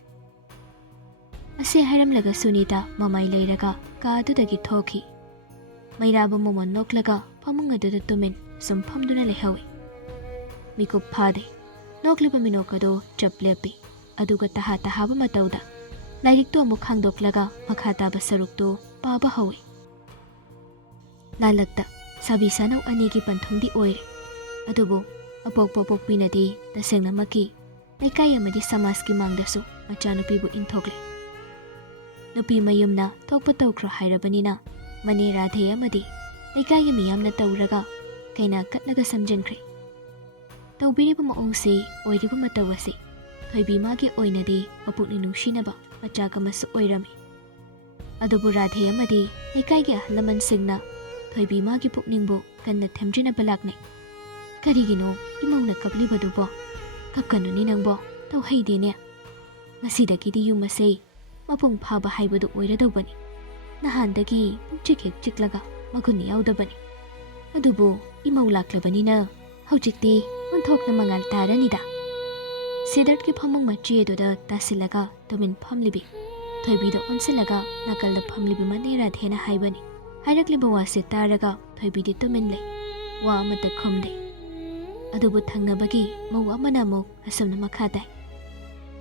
ꯑꯁꯤ ꯍꯥꯏꯔꯝꯂꯒ ꯁꯨꯅꯤꯇꯥ ꯃꯃꯥꯏ ꯂꯩꯔꯒ ꯀꯥ ꯑꯗꯨꯗꯒꯤ ꯊꯣꯛꯈꯤ. ꯃꯩꯔꯥꯕ ꯃꯃꯣꯟ ꯅꯣꯛꯂꯒ ꯐꯃꯨꯡ ꯑꯗꯨꯗ ꯇꯨꯃꯤꯟ ꯁꯨꯝ ꯐꯝꯗꯨꯅ ꯂꯩꯍꯧꯏ. ꯃꯤꯀꯨꯞ ꯐꯥꯗꯦ. ꯅꯣꯛꯂꯤꯕ ꯃꯤꯅꯣꯛ ꯑꯗꯨ ꯆꯞ ꯂꯦꯞꯄꯤ. ꯑꯗꯨꯒ ꯇꯍꯥꯕ ꯃꯇꯧꯗ ꯂꯥꯏꯔꯤꯛꯇꯨ ꯑꯃꯨꯛ ꯍꯥꯡꯗꯣꯛꯂꯒ ꯃꯈꯥ ꯇꯥꯕ ꯁꯔꯨꯛꯇꯨ ꯄꯥꯕ ꯍꯧꯏ. ꯂꯥꯂꯛꯇ ꯁꯥꯕꯤ ꯁꯥꯅꯧ ꯑꯅꯤꯒꯤ ꯄꯟꯊꯨꯡꯗꯤ ꯑꯣꯏꯔꯦ. ꯑꯗꯨꯕꯨ ꯑꯄꯣꯛꯄ ꯄꯣꯛꯄꯤꯅꯗꯤ ꯇꯁꯦꯡꯅꯃꯛꯀꯤ ꯂꯩꯀꯥꯏ ꯑꯃꯗꯤ ꯁꯃꯥꯖꯀꯤ ꯃꯥꯡꯗꯁꯨ ꯃꯆꯥꯅꯨꯄꯤꯕꯨ ꯏꯟꯊꯣꯛꯂꯦ. ꯅꯨꯄꯤ ꯃꯌꯨꯝꯅ ꯊꯣꯛꯄ ꯇꯧꯈ꯭ꯔꯣ ꯍꯥꯏꯔꯕꯅꯤꯅ ꯃꯅꯦ ꯔꯥꯙꯦ ꯑꯃꯗꯤ ꯂꯩꯀꯥꯏꯒꯤ ꯃꯤꯌꯥꯝꯅ ꯇꯧꯔꯒ ꯀꯩꯅꯥ ꯀꯠꯂꯒ ꯁꯝꯖꯤꯟꯈ꯭ꯔꯦ. ꯇꯧꯕꯤꯔꯤꯕ ꯃꯑꯣꯡꯁꯤ, ꯑꯣꯏꯔꯤꯕ ꯃꯇꯧ ꯑꯁꯤ ꯊꯣꯏꯕꯤ ꯃꯥꯒꯤ ꯑꯣꯏꯅꯗꯤ ꯃꯄꯨꯛꯅꯤꯡ ꯅꯨꯡꯁꯤꯅꯕ ꯃꯆꯥꯛ ꯑꯃꯁꯨ ꯑꯣꯏꯔꯝꯃꯤ. ꯑꯗꯨꯕꯨ ꯔꯥꯙꯦ ꯑꯃꯗꯤ ꯂꯩꯀꯥꯏꯒꯤ ꯑꯍꯜ ꯂꯃꯟꯁꯤꯡꯅ ꯊꯣꯏꯕꯤ ꯃꯥꯒꯤ ꯄꯨꯛꯅꯤꯡꯕꯨ ꯀꯟꯅ ꯊꯦꯝꯖꯤꯟꯅꯕ ꯂꯥꯛꯅꯩ. ꯀꯔꯤꯒꯤꯅꯣ ꯏꯃꯧꯅ ꯀꯞꯂꯤꯕꯗꯨꯕꯣ? ꯀꯞꯀꯅꯨꯅꯤ ꯅꯪꯕꯣ, ꯇꯧꯍꯩꯗꯦꯅꯦ. ꯉꯁꯤꯗꯒꯤꯗꯤ ꯌꯨꯝ ꯑꯁꯦ ꯃꯄꯨꯡ ꯐꯥꯕ ꯍꯥꯏꯕꯗꯨ ꯑꯣꯏꯔꯗꯧꯕꯅꯤ. ꯅꯍꯥꯟꯗꯒꯤ ꯄꯨꯡꯆꯤꯛ ꯍꯦꯛ ꯆꯤꯛꯂꯒ ꯃꯒꯨꯟ ꯌꯥꯎꯗꯕꯅꯤ. ꯑꯗꯨꯕꯨ ꯏꯃꯧ ꯂꯥꯛꯂꯕꯅꯤꯅ ꯍꯧꯖꯤꯛꯇꯤ ꯑꯣꯟꯊꯣꯛꯅ ꯃꯉꯥꯜ ꯇꯥꯔꯅꯤꯗ. ꯁꯤꯗꯔꯠꯀꯤ ꯐꯃꯨꯡ ꯃꯆꯤ ꯑꯗꯨꯗ ꯇꯥꯁꯤꯜꯂꯒ ꯇꯨꯃꯤꯟ ꯐꯝꯂꯤꯕꯤ ꯊꯣꯏꯕꯤꯗ ꯑꯣꯟꯁꯤꯜꯂꯒ ꯅꯥꯀꯜꯗ ꯐꯝꯂꯤꯕꯤ ꯃꯅꯦ ꯔꯥꯙꯦꯅ ꯍꯥꯏꯕꯅꯤ. ꯍꯥꯏꯔꯛꯂꯤꯕ ꯋꯥꯁꯦ ꯇꯥꯔꯒ ꯊꯣꯏꯕꯤꯗꯤ ꯇꯨꯃꯤꯟ ꯂꯩ. ꯋꯥ ꯑꯃꯠꯇ ꯈꯨꯝꯗꯦ. ꯑꯗꯨꯕꯨ ꯊꯪꯅꯕꯒꯤ ꯃꯧ ꯑꯃꯅ ꯑꯃꯨꯛ ꯑꯁꯨꯝꯅ ꯃꯈꯥ ꯇꯥꯏ.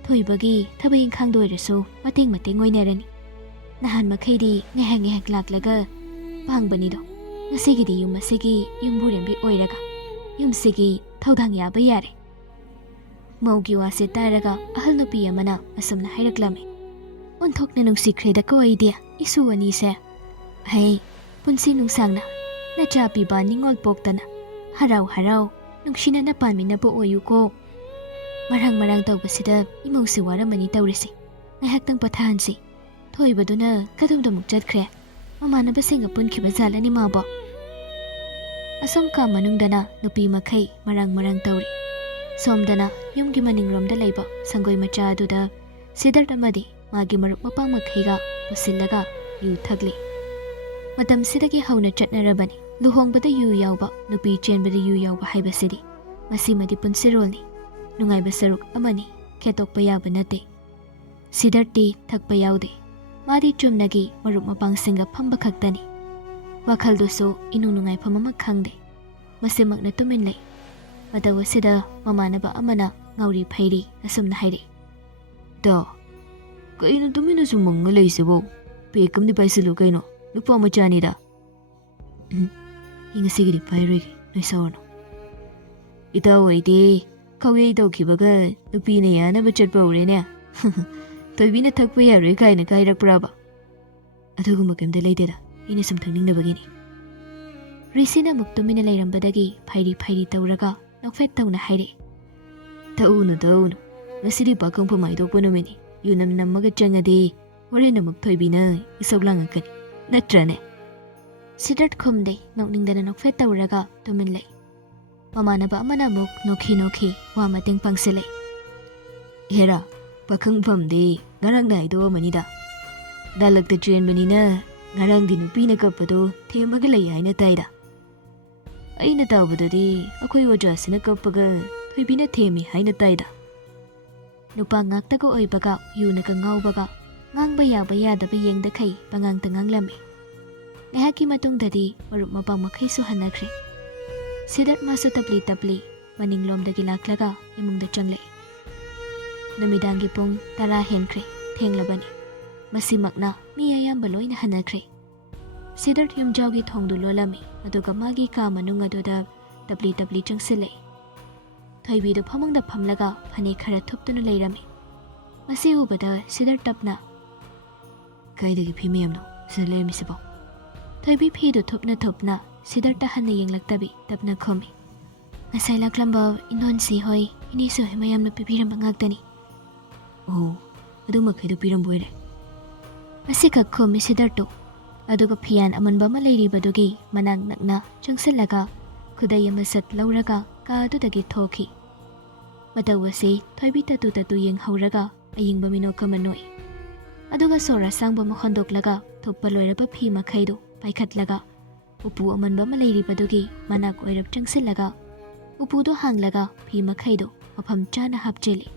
ꯊꯣꯏꯕꯒꯤ ꯊꯕꯛ ꯏꯪꯈꯥꯡꯗ ꯑꯣꯏꯔꯁꯨ ꯃꯇꯦꯡ ꯑꯣꯏꯅꯔꯅꯤ. ꯅꯍꯥꯟ ꯃꯈꯩꯗꯤ ꯉꯥꯏꯍꯥꯛ ꯂꯥꯛꯂꯒ ꯄꯥꯡꯕꯅꯤꯗꯣ. ꯉꯁꯤꯒꯤꯗꯤ ꯌꯨꯝ ꯑꯁꯤꯒꯤ ꯌꯨꯝꯕꯨꯔꯦꯝꯕꯤ ꯑꯣꯏꯔꯒ ꯌꯨꯝꯁꯤꯒꯤ ꯊꯧꯗꯥꯡ ꯌꯥꯕ ꯌꯥꯔꯦ. ꯃꯧꯒꯤ ꯋꯥꯁꯦ ꯇꯥꯔꯒ ꯑꯍꯜ ꯅꯨꯄꯤ ꯑꯃꯅ ꯑꯁꯨꯝꯅ ꯍꯥꯏꯔꯛꯂꯝꯃꯤ. ꯑꯣꯟꯊꯣꯛꯅ ꯅꯨꯡꯁꯤꯈ꯭ꯔꯦꯗꯀꯣ ꯑꯩꯗꯤ ꯏꯁꯨ ꯑꯅꯤꯁꯦ. ꯍꯩ, ꯄꯨꯟꯁꯤ ꯅꯨꯡꯁꯥꯡꯅ ꯅꯆꯥ ꯄꯤꯕ ꯅꯤꯡꯉꯣꯜ ꯄꯣꯛꯇꯅ ꯍꯔꯥꯎ ꯅꯨꯡꯁꯤꯅꯅ ꯄꯥꯟꯃꯤꯟꯅꯕ ꯑꯣꯏꯌꯨꯀꯣ. ꯃꯔꯥꯡ ꯇꯧꯕꯁꯤꯗ ꯏꯃꯧꯁꯤ ꯋꯥꯔꯝꯃꯅꯤ ꯇꯧꯔꯤꯁꯤ. ꯉꯥꯏꯍꯥꯛꯇꯪ ꯄꯣꯊꯥꯍꯟꯁꯤ. ꯊꯣꯏꯕꯗꯨꯅ ꯀꯗꯣꯝꯗ ꯑꯃꯨꯛ ꯆꯠꯈ꯭ꯔꯦ? ꯃꯃꯥꯟꯅꯕꯁꯤꯡꯒ ꯄꯨꯟꯈꯤꯕ ꯖꯥꯠꯂꯅꯤ ꯃꯥꯕꯣ? ꯑꯁꯣꯝ ꯀꯥ ꯃꯅꯨꯡꯗꯅ ꯅꯨꯄꯤ ꯃꯈꯩ ꯃꯔꯥꯡ ꯇꯧꯔꯤ. ꯁꯣꯝꯗꯅ ꯌꯨꯝꯒꯤ ꯃꯅꯤꯡꯔꯣꯝꯗ ꯂꯩꯕ ꯁꯪꯒꯣꯏ ꯃꯆꯥ ꯑꯗꯨꯗ ꯁꯤꯗꯔꯠ ꯑꯃꯗꯤ ꯃꯥꯒꯤ ꯃꯔꯨꯞ ꯃꯄꯥꯡ ꯃꯈꯩꯒ ꯄꯨꯁꯤꯜꯂꯒ ꯌꯨ ꯊꯛꯂꯤ. ꯃꯇꯝꯁꯤꯗꯒꯤ ꯍꯧꯅ ꯆꯠꯅꯔꯕꯅꯤ ꯂꯨꯍꯣꯡꯕꯗ ꯌꯨ ꯌꯥꯎꯕ, ꯅꯨꯄꯤ ꯆꯦꯟꯕꯗ ꯌꯨ ꯌꯥꯎꯕ ꯍꯥꯏꯕꯁꯤꯗꯤ. ꯃꯁꯤꯃꯗꯤ ꯄꯨꯟꯁꯤꯔꯣꯜꯅꯤ, ꯅꯨꯡꯉꯥꯏꯕ ꯁꯔꯨꯛ ꯑꯃꯅꯤ, ꯈꯦꯠꯇꯣꯛꯄ ꯌꯥꯕ ꯅꯠꯇꯦ. ꯁꯤꯗꯔꯠꯇꯤ ꯊꯛꯄ ꯌꯥꯎꯗꯦ. ꯃꯥꯗꯤ ꯆꯨꯝꯅꯒꯤ ꯃꯔꯨꯞ ꯃꯄꯥꯡꯁꯤꯡꯒ ꯐꯝꯕ ꯈꯛꯇꯅꯤ. ꯋꯥꯈꯜꯗꯨꯁꯨ ꯏꯅꯨꯡ ꯅꯨꯡꯉꯥꯏꯐꯝ ꯑꯃ ꯈꯪꯗꯦ. ꯃꯁꯤꯃꯛꯅ ꯇꯨꯃꯤꯟ ꯂꯩ. ꯃꯇꯧ ꯑꯁꯤꯗ ꯃꯃꯥꯟꯅꯕ ꯑꯃꯅ ꯉꯥꯎꯔꯤ ꯐꯩꯔꯤ ꯑꯁꯨꯝꯅ ꯍꯥꯏꯔꯛꯏ. ꯗꯥ, ꯀꯩꯅꯣ ꯇꯨꯃꯤꯟꯅ ꯁꯨꯝ ꯃꯪꯉ ꯂꯩꯁꯤꯕꯣ? ꯄꯦꯛ ꯑꯃꯗꯤ ꯄꯥꯏꯁꯤꯜꯂꯨ ꯀꯩꯅꯣ, ꯅꯨꯄꯥ ꯃꯆꯥꯅꯤꯗ. ꯑꯩ ꯉꯁꯤꯒꯤꯗꯤ ꯄꯥꯏꯔꯣꯏꯒꯦ, ꯅꯣꯏ ꯁꯥꯎꯔꯅꯨ. ꯏꯇꯥꯎ ꯑꯩꯗꯤ ꯈꯥꯎꯌꯩ ꯇꯧꯈꯤꯕꯒ ꯅꯨꯄꯤꯅ ꯌꯥꯅꯕ ꯆꯠꯄ ꯍꯧꯔꯦꯅꯦ. ꯊꯣꯏꯕꯤꯅ ꯊꯛꯄ ꯌꯥꯔꯣꯏ ꯀꯥꯏꯅ ꯀꯥꯏꯔꯛꯄ꯭ꯔꯥꯕ? ꯑꯗꯨꯒꯨꯝꯕ ꯀꯩꯝꯇ ꯂꯩꯇꯦꯗ, ꯑꯩꯅ ꯁꯨꯝ ꯊꯛꯅꯤꯡꯗꯕꯒꯤꯅꯤ. ꯔꯤꯁꯤꯅ ꯑꯃꯨꯛ ꯇꯨꯃꯤꯟꯅ ꯂꯩꯔꯝꯕꯗꯒꯤ ꯐꯩꯔꯤ ꯇꯧꯔꯒ ꯅꯣꯛꯐꯦꯠ ꯇꯧꯅ ꯍꯥꯏꯔꯛꯏ. ꯊꯛꯎꯅꯨ, ꯉꯁꯤꯗꯤ ꯄꯥꯈꯪꯐꯝ ꯍꯥꯏꯗꯣꯛꯄ ꯅꯨꯃꯤꯠꯅꯤ. ꯌꯨꯅꯝ ꯅꯝꯃꯒ ꯆꯪꯉꯗꯤ ꯍꯣꯔꯦꯟ ꯑꯃꯨꯛ ꯊꯣꯏꯕꯤꯅ ꯏꯁꯧ ꯂꯥꯡꯉꯛꯀꯅꯤ, ꯅꯠꯇ꯭ꯔꯅꯦ? ꯁꯤꯗꯔꯠ ꯈꯨꯝꯗꯦ, ꯅꯣꯛꯅꯤꯡꯗꯅ ꯅꯣꯛꯐꯦꯠ ꯇꯧꯔꯒ ꯇꯨꯃꯤꯟ ꯂꯩ. ꯃꯃꯥꯟꯅꯕ ꯑꯃꯅ ꯑꯃꯨꯛ ꯅꯣꯛꯈꯤ ꯋꯥ ꯃꯇꯦꯡ ꯄꯥꯡꯁꯤꯜꯂꯛꯏ. ꯍꯦꯔꯥ, ꯄꯥꯈꯪꯐꯝꯗꯤ ꯉꯔꯥꯡꯅ ꯍꯥꯏꯗꯣꯛꯑꯝꯃꯅꯤꯗ. ꯗꯥꯂꯛꯇ ꯆꯦꯟꯕꯅꯤꯅ ꯉꯔꯥꯡꯗꯤ ꯅꯨꯄꯤꯅ ꯀꯞꯄꯗꯣ ꯊꯦꯝꯃꯒ ꯂꯩ ꯍꯥꯏꯅ ꯇꯥꯏꯗ. ꯑꯩꯅ ꯇꯥꯕꯗꯗꯤ ꯑꯩꯈꯣꯏ ꯑꯣꯖꯥꯁꯤꯅ ꯀꯞꯄꯒ ꯊꯣꯏꯕꯤꯅ ꯊꯦꯝꯃꯤ ꯍꯥꯏꯅ ꯇꯥꯏꯗ. ꯅꯨꯄꯥ ꯉꯥꯛꯇꯒ ꯑꯣꯏꯕꯒ ꯌꯨꯅꯒ ꯉꯥꯎꯕꯒ ꯉꯥꯡꯕ ꯌꯥꯕ ꯌꯥꯗꯕ ꯌꯦꯡꯗꯈꯩ ꯄꯉꯥꯡꯇ ꯉꯥꯡꯂꯝꯃꯤ. ꯉꯥꯏꯍꯥꯛꯀꯤ ꯃꯇꯨꯡꯗꯗꯤ ꯃꯔꯨꯞ ꯃꯄꯥꯡ ꯃꯈꯩꯁꯨ ꯍꯟꯅꯈ꯭ꯔꯦ. ꯁꯤꯗꯔꯠ ꯃꯥꯁꯨ ꯇꯞꯂꯤ ꯃꯅꯤꯡꯂꯣꯝꯗꯒꯤ ꯂꯥꯛꯂꯒ ꯏꯃꯨꯡꯗ ꯆꯪꯂꯛꯏ. ꯅꯨꯃꯤꯗꯥꯡꯒꯤ ꯄꯨꯡ 10 ꯍꯦꯟꯈ꯭ꯔꯦ, ꯊꯦꯡꯂꯕꯅꯤ. ꯃꯁꯤꯃꯛꯅ ꯃꯤ ꯑꯌꯥꯝꯕ ꯂꯣꯏꯅ ꯍꯟꯅꯈ꯭ꯔꯦ. ꯁꯤꯗꯔꯠ ꯌꯨꯝꯖꯥꯎꯒꯤ ꯊꯣꯡꯗꯨ ꯂꯣꯜꯂꯝꯃꯤ, ꯑꯗꯨꯒ ꯃꯥꯒꯤ ꯀꯥ ꯃꯅꯨꯡ ꯑꯗꯨꯗ ꯇꯞꯂꯤ ꯆꯪꯁꯤꯜꯂꯛꯏ. ꯊꯣꯏꯕꯤꯗꯨ ꯐꯃꯨꯡꯗ ꯐꯝꯂꯒ ꯐꯅꯦꯛ ꯈꯔ ꯊꯨꯞꯇꯨꯅ ꯂꯩꯔꯝꯃꯤ. ꯃꯁꯤ ꯎꯕꯗ ꯁꯤꯗꯔꯠ ꯇꯞꯅ, ꯀꯥꯏꯗꯒꯤ ꯐꯤ ꯃꯌꯥꯝꯅꯣ ꯁꯤꯗ ꯂꯩꯔꯝꯃꯤꯁꯤꯕꯣ? ꯊꯣꯏꯕꯤ ꯐꯤꯗꯨ ꯊꯨꯞꯅ ꯁꯤꯗꯔꯠꯇ ꯍꯟꯅ ꯌꯦꯡꯂꯛꯇꯕꯤ ꯇꯞꯅ ꯈꯨꯝꯃꯤ. ꯉꯁꯥꯏ ꯂꯥꯛꯂꯝꯕ ꯏꯅꯣꯟꯁꯤ ꯍꯣꯏ, ꯏꯅꯦꯁꯨ ꯍꯣꯏ ꯃꯌꯥꯝꯅ ꯄꯤꯕꯤꯔꯝꯕ ꯉꯥꯛꯇꯅꯤ. ꯑꯣ, ꯑꯗꯨ ꯃꯈꯩꯗꯨ ꯄꯤꯔꯝꯕ ꯑꯣꯏꯔꯦ. ꯑꯁꯤꯈꯛ ꯈꯨꯝꯃꯤ ꯁꯤꯗꯔꯠꯇꯨ. ꯑꯗꯨꯒ ꯐꯤꯌꯥꯟ ꯑꯃꯟꯕ ꯑꯃ ꯂꯩꯔꯤꯕꯗꯨꯒꯤ ꯃꯅꯥꯛ ꯅꯛꯅ ꯆꯪꯁꯤꯜꯂꯒ ꯈꯨꯗꯩ ꯑꯃ ꯁꯠ ꯂꯧꯔꯒ ꯀꯥ ꯑꯗꯨꯗꯒꯤ ꯊꯣꯛꯈꯤ. ꯃꯇꯧ ꯑꯁꯤ ꯊꯣꯏꯕꯤ ꯇatu ꯌꯦꯡꯍꯧꯔꯒ ꯑꯌꯤꯡꯕ ꯃꯤꯅꯣꯛ ꯑꯃ ꯅꯣꯛꯏ. ꯑꯗꯨꯒ ꯁꯣꯔ ꯑꯁꯥꯡꯕ ꯑꯃ ꯍꯣꯟꯗꯣꯛꯂꯒ ꯊꯨꯞꯄ ꯂꯣꯏꯔꯕ ꯐꯤ ꯃꯈꯩꯗꯨ ꯄꯥꯏꯈꯠꯂꯒ ꯎꯄꯨ ꯑꯃꯟꯕ ꯑꯃ ꯂꯩꯔꯤꯕꯗꯨꯒꯤ ꯃꯅꯥꯛ ꯑꯣꯏꯔꯞ ꯆꯪꯁꯤꯜꯂꯒ ꯎꯄꯨꯗꯨ ꯍꯥꯡꯂꯒ ꯐꯤ ꯃꯈꯩꯗꯨ ꯃꯐꯝ ꯆꯥꯅ ꯍꯥꯞꯆꯤꯜꯂꯤ.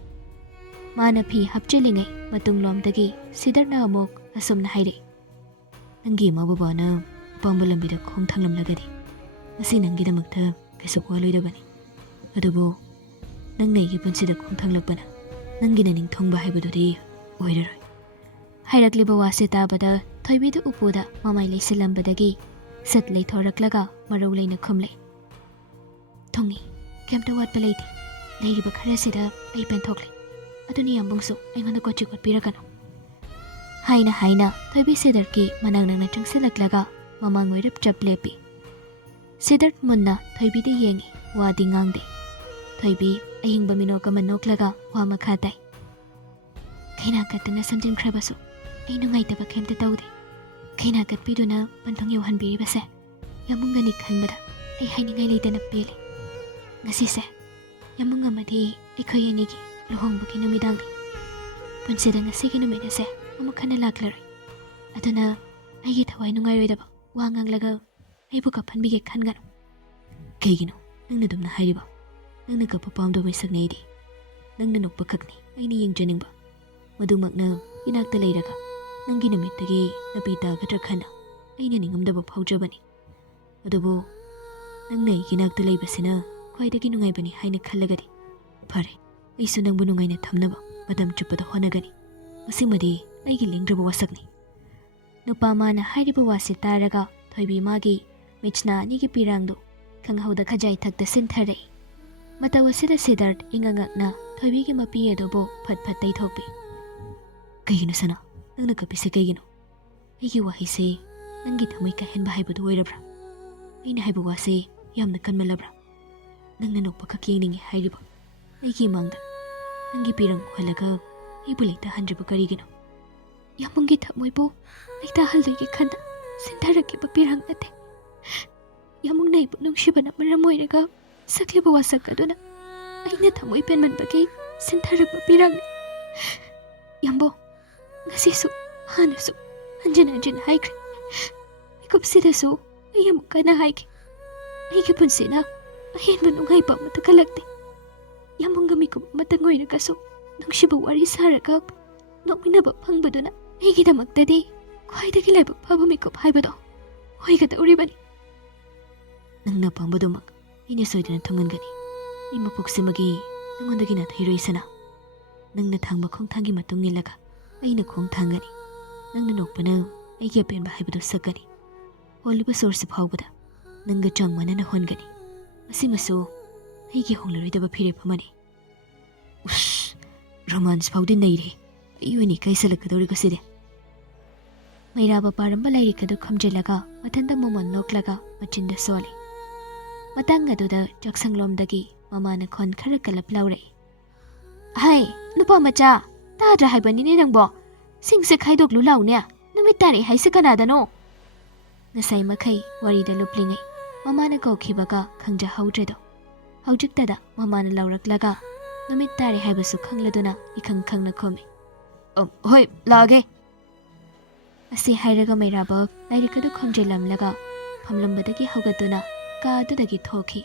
ꯃꯥꯅ ꯐꯤ ꯍꯥꯞꯆꯤꯜꯂꯤꯉꯩ ꯃꯇꯨꯡꯂꯣꯝꯗꯒꯤ ꯁꯤꯗꯔꯠꯅ ꯑꯃꯨꯛ ꯑꯁꯨꯝꯅ ꯍꯥꯏꯔꯛꯏ. ꯅꯪꯒꯤ ꯏꯃꯥ ꯕꯕꯥꯅ ꯑꯄꯥꯝꯕ ꯂꯝꯕꯤꯗ ꯈꯣꯡ ꯊꯥꯡꯂꯝꯂꯒꯗꯤ ꯉꯁꯤ ꯅꯪꯒꯤꯗꯃꯛꯇ ꯀꯩꯁꯨ ꯋꯥꯂꯣꯏꯗꯕꯅꯤ. ꯑꯗꯨꯕꯨ ꯅꯪꯅ ꯑꯩꯒꯤ ꯄꯨꯟꯁꯤꯗ ꯈꯣꯡ ꯊꯥꯡꯂꯛꯄꯅ ꯅꯪꯒꯤꯅ ꯅꯤꯡꯊꯨꯡꯕ ꯍꯥꯏꯕꯗꯨꯗꯤ ꯑꯣꯏꯔꯔꯣꯏ. ꯍꯥꯏꯔꯛꯂꯤꯕ ꯋꯥꯁꯤ ꯇꯥꯕꯗ ꯊꯣꯏꯕꯤꯗꯨ ꯎꯄꯨꯗ ꯃꯃꯥꯏ ꯂꯩꯁꯤꯜꯂꯝꯕꯗꯒꯤ ꯁꯠ ꯂꯩꯊꯣꯔꯛꯂꯒ ꯃꯔꯧ ꯂꯩꯅ ꯈꯨꯝꯂꯛꯏ. ꯊꯨꯡꯅꯤ, ꯀꯩꯝꯇ ꯋꯥꯠꯄ ꯂꯩꯇꯦ. ꯂꯩꯔꯤꯕ ꯈꯔꯁꯤꯗ ꯑꯩ ꯄꯦꯟꯊꯣꯛꯂꯦ. ꯑꯗꯨꯅꯤ ꯌꯥꯝꯕꯨꯡꯁꯨ ꯑꯩꯉꯣꯟꯗ ꯀꯣꯠꯆꯤ ꯀꯣꯠꯄꯤꯔꯛꯀꯅꯨ. ꯍꯥꯏꯅ ꯊꯣꯏꯕꯤ ꯁꯤꯗꯔꯠꯀꯤ ꯃꯅꯥꯛ ꯅꯛꯅ ꯆꯪꯁꯤꯜꯂꯛꯂꯒ ꯃꯃꯥꯡ ꯑꯣꯏꯔꯞ ꯆꯞ ꯂꯦꯞꯄꯤ. ꯁꯤꯗꯔꯠ ꯃꯨꯟꯅ ꯊꯣꯏꯕꯤꯗ ꯌꯦꯡꯉꯤ, ꯋꯥꯗꯤ ꯉꯥꯡꯗꯦ. ꯊꯣꯏꯕꯤ ꯑꯌꯤꯡꯕ ꯃꯤꯅꯣꯛ ꯑꯃ ꯅꯣꯛꯂꯒ ꯋꯥ ꯃꯈꯥ ꯇꯥꯏ. ꯈꯩꯅꯥ ꯀꯠꯇꯅ ꯁꯝꯖꯤꯟꯈ꯭ꯔꯕꯁꯨ ꯑꯩ ꯅꯨꯡꯉꯥꯏꯇꯕ ꯀꯩꯝꯇ ꯇꯧꯗꯦ. ꯈꯩꯅꯥ ꯀꯠꯄꯤꯗꯨꯅ ꯄꯟꯊꯨꯡ ꯌꯧꯍꯟꯕꯤꯔꯤꯕꯁꯦ ꯌꯥꯝꯕꯨꯡꯒꯅꯤ ꯈꯟꯕꯗ ꯑꯩ ꯍꯥꯏꯅꯤꯡꯉꯥꯏ ꯂꯩꯇꯅ ꯄꯦꯜꯂꯤ. ꯉꯁꯤꯁꯦ ꯌꯥꯝꯕꯨꯡ ꯑꯃꯗꯤ ꯑꯩꯈꯣꯏ ꯑꯅꯤꯒꯤ ꯂꯨꯍꯣꯡꯕꯒꯤ ꯅꯨꯃꯤꯗꯥꯡꯅꯤ. ꯄꯨꯟꯁꯤꯗ ꯉꯁꯤꯒꯤ ꯅꯨꯃꯤꯠ ꯑꯁꯦ ꯑꯃꯨꯛ ꯍꯟꯅ ꯂꯥꯛꯂꯔꯣꯏ. ꯑꯗꯨꯅ ꯑꯩꯒꯤ ꯊꯋꯥꯏ ꯅꯨꯡꯉꯥꯏꯔꯣꯏꯗꯕ ꯋꯥ ꯉꯥꯡꯂꯒ ꯑꯩꯕꯨ ꯀꯞꯍꯟꯕꯤꯒꯦ ꯈꯟꯒꯅꯨ. ꯀꯩꯒꯤꯅꯣ ꯅꯪꯅ ꯑꯗꯨꯝꯅ ꯍꯥꯏꯔꯤꯕ? ꯅꯪꯅ ꯀꯞꯄ ꯄꯥꯝꯗꯕ ꯃꯤꯁꯛꯅꯤ ꯑꯩꯗꯤ. ꯅꯪꯅ ꯅꯣꯛꯄ ꯈꯛꯅꯤ ꯑꯩꯅ ꯌꯦꯡꯖꯅꯤꯡꯕ. ꯃꯗꯨꯃꯛꯅ ꯏꯅꯥꯛꯇ ꯂꯩꯔꯒ ꯅꯪꯒꯤ ꯅꯨꯃꯤꯠꯇꯒꯤ ꯅꯥꯄꯤ ꯇꯥꯒꯗ꯭ꯔꯥ ꯈꯟꯅ ꯑꯩꯅ ꯅꯤꯡꯉꯝꯗꯕ ꯐꯥꯎꯖꯕꯅꯤ. ꯑꯗꯨꯕꯨ ꯅꯪꯅ ꯑꯩꯒꯤ ꯅꯥꯛꯇ ꯂꯩꯕꯁꯤꯅ ꯈ꯭ꯋꯥꯏꯗꯒꯤ ꯅꯨꯡꯉꯥꯏꯕꯅꯤ ꯍꯥꯏꯅ ꯈꯜꯂꯒꯗꯤ ꯐꯔꯦ. ꯑꯩꯁꯨ ꯅꯪꯕꯨ ꯅꯨꯡꯉꯥꯏꯅ ꯊꯝꯅꯕ ꯃꯇꯝ ꯆꯨꯞꯄꯗ ꯍꯣꯠꯅꯒꯅꯤ. ꯃꯁꯤꯃꯗꯤ ꯑꯩꯒꯤ ꯂꯦꯡꯗ꯭ꯔꯕ ꯋꯥꯁꯛꯅꯤ. ꯅꯨꯄꯥ ꯃꯥꯅ ꯍꯥꯏꯔꯤꯕ ꯋꯥꯁꯤ ꯇꯥꯔꯒ ꯊꯣꯏꯕꯤ ꯃꯥꯒꯤ ꯃꯤꯠꯁꯅꯥ ꯑꯅꯤꯒꯤ ꯄꯤꯔꯥꯡꯗꯨ ꯈꯪꯍꯧꯗ ꯈꯖꯥꯏ ꯊꯛꯇ ꯁꯤꯟꯊꯔꯛꯏ. ꯃꯇꯧ ꯑꯁꯤꯗ ꯁꯤꯗꯔꯠ ꯏꯉꯛꯉꯛꯅ ꯊꯣꯏꯕꯤꯒꯤ ꯃꯄꯤ ꯑꯗꯨꯕꯨ ꯐꯠ ꯇꯩꯊꯣꯛꯄꯤ. ꯀꯩꯒꯤꯅꯣ ꯁꯅꯥ, ꯅꯪꯅ ꯀꯞꯄꯤꯁꯦ ꯀꯩꯒꯤꯅꯣ? ꯑꯩꯒꯤ ꯋꯥꯍꯩꯁꯦ ꯅꯪꯒꯤ ꯊꯃꯣꯏ ꯀꯥꯏꯍꯟꯕ ꯍꯥꯏꯕꯗꯨ ꯑꯣꯏꯔꯕ꯭ꯔꯥ? ꯑꯩꯅ ꯍꯥꯏꯕ ꯋꯥꯁꯦ ꯌꯥꯝꯅ ꯀꯟꯃꯜꯂꯕ꯭ꯔꯥ? ꯅꯪꯅ ꯅꯣꯛꯄꯈꯛ ꯌꯦꯡꯅꯤꯡꯉꯤ ꯍꯥꯏꯔꯤꯕ ꯑꯩꯒꯤ ꯏꯃꯥꯡꯗ ꯅꯪꯒꯤ ꯄꯤꯔꯪ ꯎꯍꯜꯂꯒ ꯑꯩꯕꯨ ꯂꯩꯇꯍꯟꯗ꯭ꯔꯤꯕ ꯀꯔꯤꯒꯤꯅꯣ? ꯌꯥꯝꯕꯨꯡꯒꯤ ꯊꯃꯣꯏꯕꯨ ꯂꯩꯇꯍꯜꯂꯣꯏꯒꯦ ꯈꯟꯅ ꯁꯤꯟꯊꯔꯛꯈꯤꯕ ꯄꯤꯔꯪ ꯅꯠꯇꯦ ꯌꯥꯝꯃꯨꯡꯅ ꯑꯩꯕꯨ ꯅꯨꯡꯁꯤꯕꯅ ꯃꯔꯝ ꯑꯣꯏꯔꯒ ꯁꯛꯂꯤꯕ ꯋꯥꯁꯛ ꯑꯗꯨꯅ ꯑꯩꯅ ꯊꯃꯣꯏ ꯄꯦꯟꯃꯟꯕꯒꯤ ꯁꯤꯟꯊꯔꯛꯄ ꯄꯤꯔꯪꯅꯤ ꯌꯥꯝꯕꯣ ꯉꯁꯤꯁꯨ ꯍꯥꯟꯅꯁꯨ ꯍꯟꯖꯤꯟ ꯍꯟꯖꯤꯟ ꯍꯥꯏꯈ꯭ꯔꯦ ꯃꯤꯀꯨꯞꯁꯤꯗꯁꯨ ꯑꯩ ꯑꯃꯨꯛ ꯀꯟꯅ ꯍꯥꯏꯒꯦ ꯑꯩꯒꯤ ꯄꯨꯟꯁꯤꯅ ꯑꯍꯦꯟꯕ ꯅꯨꯡꯉꯥꯏꯕ ꯑꯃꯠꯇ ꯈꯜꯂꯛꯇꯦ ꯌꯥꯝꯕꯨꯡꯒ ꯃꯤꯀꯨꯞ ꯑꯃꯇꯪ ꯑꯣꯏꯔꯒꯁꯨ ꯅꯨꯡꯁꯤꯕ ꯋꯥꯔꯤ ꯁꯥꯔꯒ ꯅꯣꯛꯃꯤꯟꯅꯕ ꯐꯪꯕꯗꯨꯅ ꯑꯩꯒꯤꯗꯃꯛꯇꯗꯤ ꯈ꯭ꯋꯥꯏꯗꯒꯤ ꯂꯥꯏꯕꯛ ꯐꯕ ꯃꯤꯀꯨꯞ ꯍꯥꯏꯕꯗꯣ ꯑꯣꯏꯒꯗꯧꯔꯤꯕꯅꯤ ꯅꯪꯅ ꯄꯥꯝꯕꯗꯨꯃꯛ ꯑꯩꯅ ꯁꯣꯏꯗꯅ ꯊꯨꯡꯍꯟꯒꯅꯤ ꯑꯩ ꯃꯄꯣꯛꯁꯤꯃꯒꯤ ꯅꯪꯉꯣꯟꯗꯒꯤ ꯅꯥꯊꯩꯔꯣꯏꯁꯅ ꯅꯪꯅ ꯊꯥꯡꯕ ꯈꯣꯡꯊꯥꯡꯒꯤ ꯃꯇꯨꯡ ꯏꯜꯂꯒ ꯑꯩꯅ ꯈꯣꯡ ꯊꯥꯡꯒꯅꯤ ꯅꯪꯅ ꯅꯣꯛꯄꯅ ꯑꯩꯒꯤ ꯑꯄꯦꯟꯕ ꯍꯥꯏꯕꯗꯨ ꯁꯛꯀꯅꯤ ꯍꯣꯜꯂꯤꯕ ꯁꯣꯔꯁꯤ ꯐꯥꯎꯕꯗ ꯅꯪꯒ ꯆꯥꯡ ꯃꯥꯟꯅꯅ ꯍꯣꯟꯒꯅꯤ ꯑꯁꯤꯃꯁꯨ ꯑꯩꯒꯤ ꯍꯣꯡꯂꯔꯣꯏꯗꯕ ꯐꯤꯔꯦꯞ ꯑꯃꯅꯤ ꯎꯁ ꯔꯣꯃꯥꯟꯁ ꯐꯥꯎꯗꯤ ꯅꯩꯔꯦ ꯑꯩ ꯑꯣꯏꯅ ꯏꯀꯥꯏꯁꯜꯂꯛꯀꯗꯧꯔꯤꯀꯣ ꯁꯤꯗꯤ ꯃꯩꯔꯥꯕ ꯄꯥꯔꯝꯕ ꯂꯥꯏꯔꯤꯛ ꯑꯗꯨ ꯈꯝꯖꯤꯜꯂꯒ ꯃꯊꯟꯇ ꯃꯃꯣꯟ ꯅꯣꯛꯂꯒ ꯃꯆꯤꯟꯗ ꯁꯣꯜꯂꯤ ꯃꯇꯥꯡ ꯑꯗꯨꯗ ꯆꯥꯛꯁꯪꯂꯣꯝꯗꯒꯤ ꯃꯃꯥꯅ ꯈꯣꯟ ꯈꯔ ꯀꯜꯂꯞ ꯂꯥꯎꯔꯛꯏ ꯍꯥꯏ ꯅꯨꯄꯥ ꯃꯆꯥ ꯇꯥꯗ꯭ꯔꯥ ꯍꯥꯏꯕꯅꯤꯅꯦ ꯅꯪꯕꯣ ꯁꯤꯡꯁꯦ ꯈꯥꯏꯗꯣꯛꯂꯨ ꯂꯥꯎꯅꯦ ꯅꯨꯃꯤꯠ ꯇꯥꯔꯦ ꯍꯥꯏꯁꯦ ꯀꯅꯥꯗꯅꯣ ꯉꯁꯥꯏ ꯃꯈꯩ ꯋꯥꯔꯤꯗ ꯂꯨꯞꯂꯤꯉꯩ ꯃꯃꯥꯅ ꯀꯧꯈꯤꯕꯒ ꯈꯪꯖꯍꯧꯗ꯭ꯔꯦꯗꯣ ꯍꯧꯖꯤꯛꯇꯗ ꯃꯃꯥꯅ ꯂꯥꯎꯔꯛꯂꯒ ꯅꯨꯃꯤꯠ ꯇꯥꯔꯦ ꯍꯥꯏꯕꯁꯨ ꯈꯪꯂꯗꯨꯅ ꯏꯈꯪ ꯈꯪꯅ ꯈꯨꯝꯃꯤ ꯍꯣꯏ ꯂꯥꯛꯑꯒꯦ ꯑꯁꯤ ꯍꯥꯏꯔꯒ ꯃꯩꯔꯥꯕ ꯂꯥꯏꯔꯤꯛ ꯑꯗꯨ ꯈꯣꯝꯖꯤꯜꯂꯝꯂꯒ ꯐꯝꯂꯝꯕꯗꯒꯤ ꯍꯧꯒꯠꯇꯨꯅ ꯀꯥ ꯑꯗꯨꯗꯒꯤ ꯊꯣꯛꯈꯤ